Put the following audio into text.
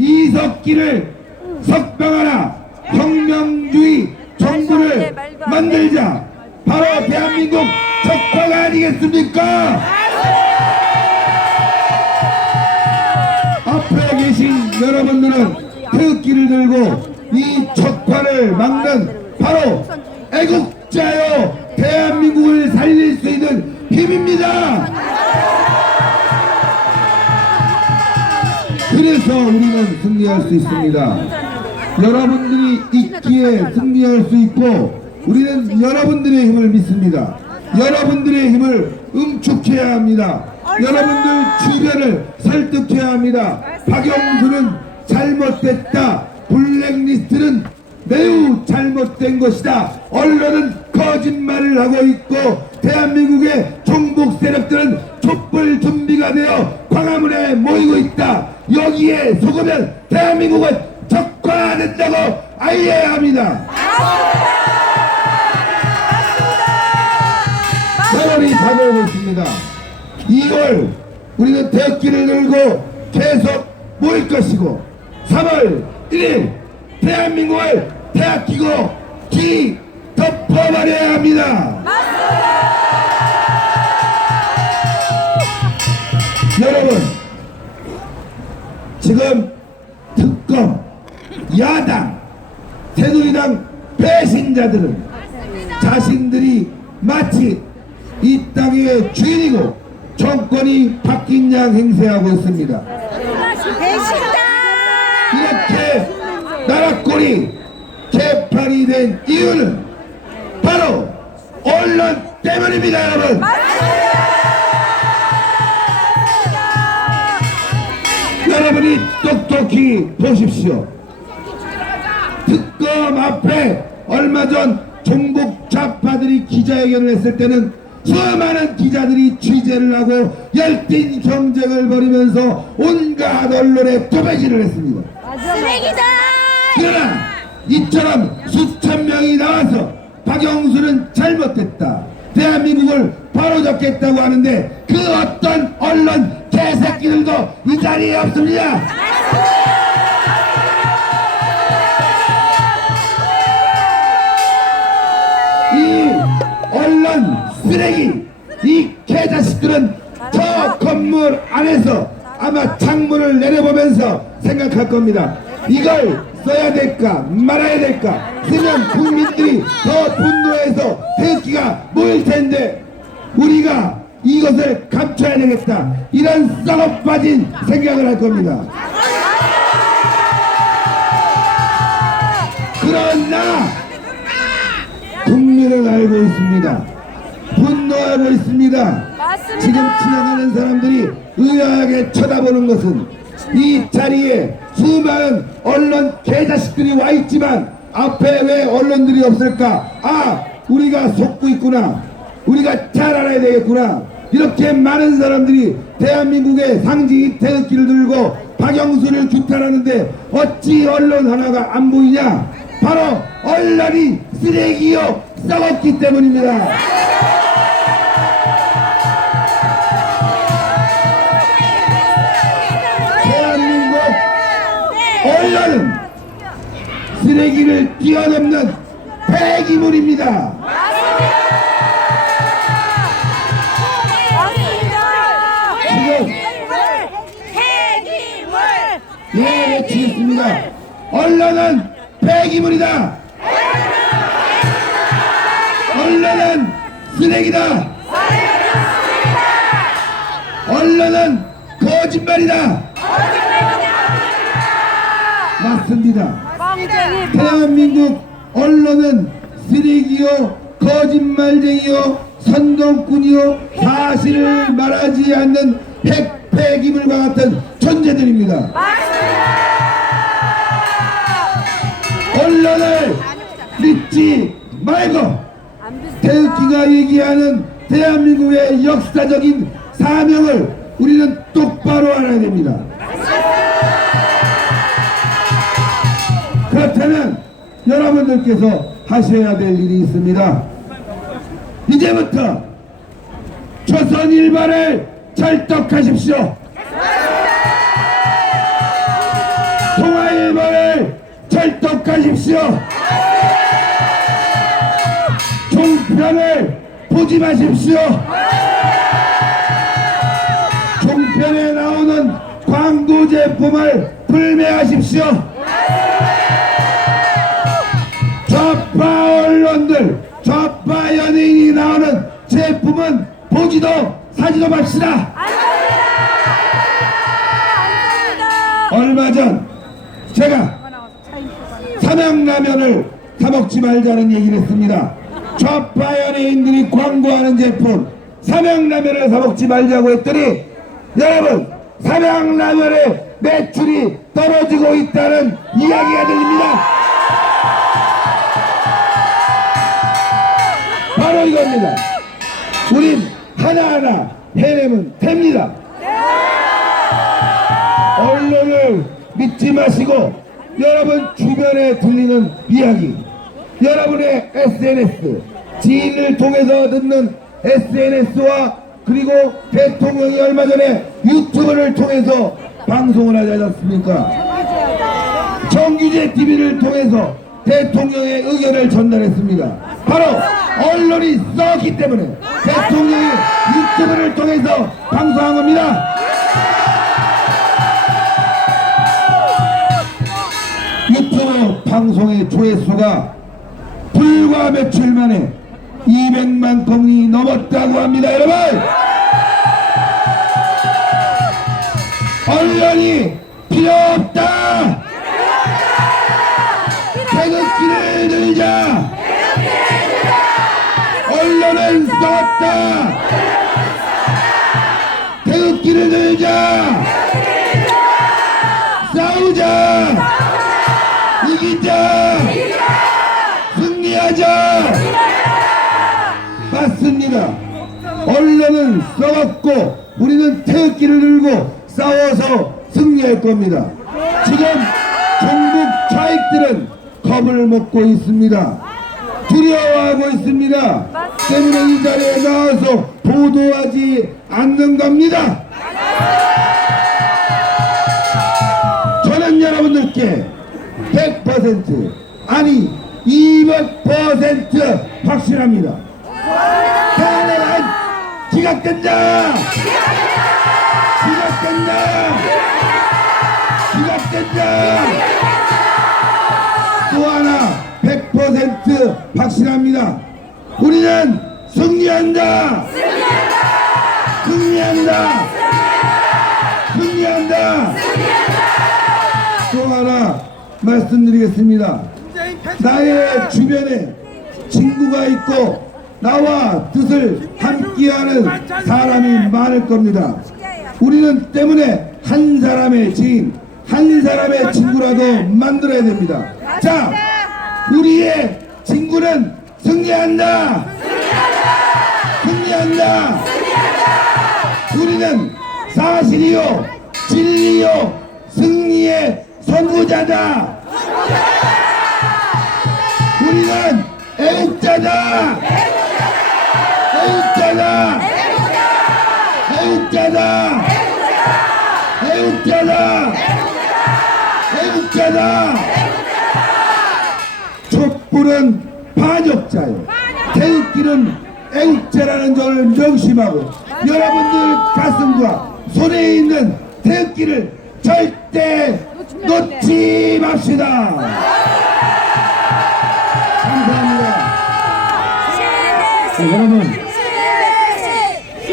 이석기를 석방하라. 혁명주의 정부를 만들자. 바로 대한민국 적화가 아니겠습니까? 앞에 계신 여러분들은 태극기를 들고 이 적화를 막는 바로 애국자요. 대한민국을 살릴 수 있는 힘입니다. 그래서 우리는 승리할 수 있습니다. 여러분들이 있기에 승리할 수 있고 우리는 여러분들의 힘을 믿습니다. 여러분들의 힘을 응축해야 합니다. 여러분들 주변을 설득해야 합니다. 박영수는 잘못됐다. 블랙리스트는 매우 잘못된 것이다. 언론은 거짓말을 하고 있고 대한민국의 종북 세력들은 촛불 준비가 되어 광화문에 모이고 있다. 여기에 속으면 대한민국은 적화된다고 알려야 합니다. 세월이 다가오고 있습니다. 2월 우리는 대기를 들고 계속 모일 것이고 3월 1일 대한민국을 대학기고 기 덮어버려야 합니다. 여러분 지금 특검 야당 새누리당 배신자들은 자신들이 마치 이 땅의 주인이고 정권이 바뀐 양 행세하고 있습니다. 이렇게 나라꼴이 개판이 된 이유는 바로 언론 때문입니다, 여러분. 여러분이 똑똑히 보십시오. 특검 앞에 얼마 전 종북 좌파들이 기자회견을 했을 때는 수많은 기자들이 취재를 하고 열띤 경쟁을 벌이면서 온갖 언론에 도배질을 했습니다. 쓰레기다! 그러나 이처럼 수천 명이 나와서 박영수는 잘못됐다. 대한민국을 바로잡겠다고 하는데 그 어떤 언론 개 새끼들도 이 자리에 없습니다. 이 언론 쓰레기 이 개자식들은 저 건물 안에서 아마 창문을 내려보면서 생각할 겁니다. 이걸 써야 될까 말아야 될까 쓰면 국민들이 더 분노해서 태극기가 모일 텐데 우리가 이것을 감춰야 되겠다 이런 썩어 빠진 생각을 할 겁니다. 그러나 국민은 알고 있습니다. 분노하고 있습니다. 지금 지나가는 사람들이 의아하게 쳐다보는 것은 이 자리에 수많은 언론 개자식들이 와 있지만 앞에 왜 언론들이 없을까? 아, 우리가 속고 있구나. 우리가 잘 알아야 되겠구나. 이렇게 많은 사람들이 대한민국의 상징이 태극기를 들고 박영수를 규탄하는데 어찌 언론 하나가 안 보이냐? 바로 언론이 쓰레기요 썩었기 때문입니다. 대한민국 언론은 쓰레기를 뛰어넘는 폐기물입니다. 예 외치겠습니다. 언론은 폐기물이다. 언론은 쓰레기다. 언론은 거짓말이다. 맞습니다. 대한민국 언론은 쓰레기요, 거짓말쟁이요, 선동꾼이요, 사실을 말하지 않는 핵폐기물과 같은 존재들입니다. 언론을 믿지 말고 태극기가 얘기하는 대한민국의 역사적인 사명을 우리는 똑바로 알아야 됩니다. 그렇다면 여러분들께서 하셔야 될 일이 있습니다. 이제부터 조선일보를 철떡하십시오. 설득하십시오. 종편을 보지 마십시오. 종편에 나오는 광고 제품을 불매하십시오. 좌파 언론들, 좌파 연예인이 나오는 제품은 보지도 사지도 맙시다. 삼양라면을 사먹지 말자는 얘기를 했습니다. 좌파 연예인들이 광고하는 제품 삼양라면을 사먹지 말자고 했더니 여러분 삼양라면의 매출이 떨어지고 있다는 이야기가 들립니다. 바로 이겁니다. 우린 하나하나 해내면 됩니다. 언론을 믿지 마시고 여러분 주변에 들리는 이야기 여러분의 SNS 지인을 통해서 듣는 SNS와 그리고 대통령이 얼마 전에 유튜브를 통해서 방송을 하지 않았습니까? 정규제 TV를 통해서 대통령의 의견을 전달했습니다. 바로 언론이 썼기 때문에 대통령이 유튜브를 통해서 방송한 겁니다. 방송의 조회수가 불과 며칠 만에 200만 건이 넘었다고 합니다, 여러분! 언론이 필요 없다! 태극기를 들자! 언론은 썩었다! 태극기를 들자! 싸우자! 이기자! 승리하자! 맞습니다. 언론은 썩었고 우리는 태극기를 들고 싸워서 승리할 겁니다. 지금 전국 차익들은 겁을 먹고 있습니다. 두려워하고 있습니다. 때문에 이 자리에 나와서 보도하지 않는 겁니다. 100% 아니 200% 확실합니다. 대한민국 기각된다! 기각된다! 기각된다! 또 하나 100% 확실합니다. 우리는 승리한다! 승리한다! 승리한다! 또 하나 말씀드리겠습니다. 나의 주변에 친구가 있고 나와 뜻을 함께하는 사람이 많을 겁니다. 우리는 때문에 한 사람의 지인, 한 사람의 친구라도 만들어야 됩니다. 자, 우리의 친구는 승리한다! 승리한다! 우리는 사실이요, 진리요, 승리의 선구자다! 우리는 애국자다! 애국자다! 애국자다! 애국자다! 애국자다! 촛불은 반역자요. 태극기는 애국자라는 점을 명심하고 여러분들 가슴과 손에 있는 태극기를 절대 놓지 맙시다. 감사합니다. 자, 여러분